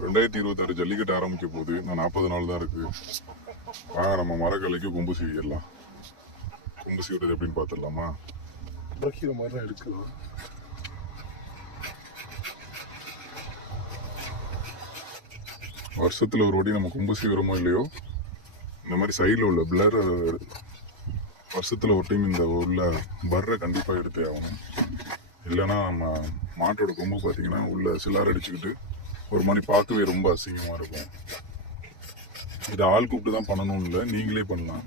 2026 ஜல்லிக்கட்டு ஆரம்பிக்க போகுது. இன்னும் 40 நாள் தான் இருக்கு. வாங்க நம்ம மரக்கலைக்கு கொம்பு சீவிடலாம். கொம்பு சீவுறது எப்படின்னு பார்த்துடலாமா? பக்கிற மாதிரி தான் எடுக்கலாம். வருஷத்துல ஒரு வாட்டி நம்ம கொம்பு சீவிரமோ இல்லையோ, இந்த மாதிரி சைடில் உள்ள பிளர் வருஷத்துல ஒரு டைம் இந்த உள்ள பர்ரை கண்டிப்பாக எடுத்தே ஆகணும். இல்லைன்னா நம்ம மாட்டோட கொம்பு பார்த்தீங்கன்னா உள்ள சிலார் அடிச்சுக்கிட்டு ஒரு மாதிரி பார்க்கவே ரொம்ப அசிங்கமாக இருக்கும். இதை ஆள் கூப்பிட்டு தான் பண்ணணும்னு இல்லை, நீங்களே பண்ணலாம்.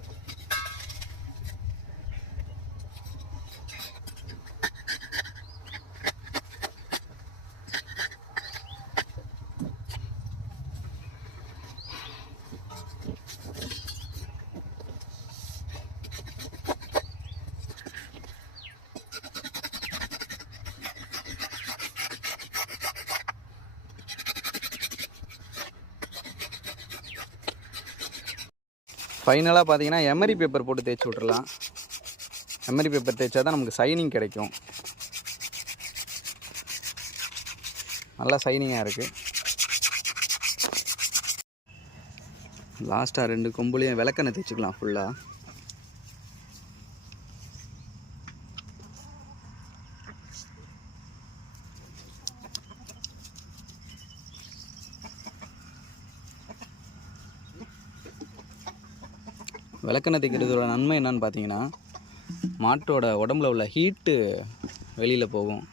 ஃபைனலாக பார்த்தீங்கன்னா எமரி பேப்பர் போட்டு தேய்ச்சி விட்றலாம். எமரி பேப்பர் தேய்ச்சா தான் நமக்கு சைனிங் கிடைக்கும். நல்லா சைனிங்காக இருக்குது. லாஸ்ட்டாக 2 கொம்புலையும் விளக்கெண்ணெய் தேய்ச்சிக்கலாம் ஃபுல்லாக. விளக்கெண்ணெய் தேய்க்கிறதோட நன்மை என்னன்னு பார்த்தீங்கன்னா, மாட்டோட உடம்புல உள்ள ஹீட்டு வெளியில் போகும்,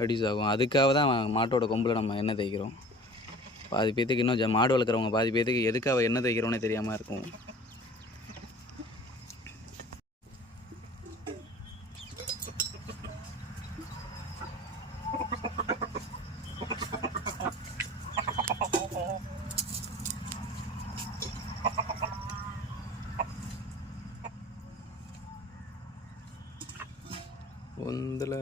ரெடியூஸ் ஆகும். அதுக்காக தான் மாட்டோட கொம்பில் நம்ம எண்ணெய் தேய்க்கிறோம். பாதி பேத்துக்கு இன்னும் மாடு வளர்க்குறவங்க பாதி பேத்துக்கு எதுக்காக எண்ணெய் தேய்க்கிறோன்னே தெரியாமல் இருக்கும். ஒன்றில்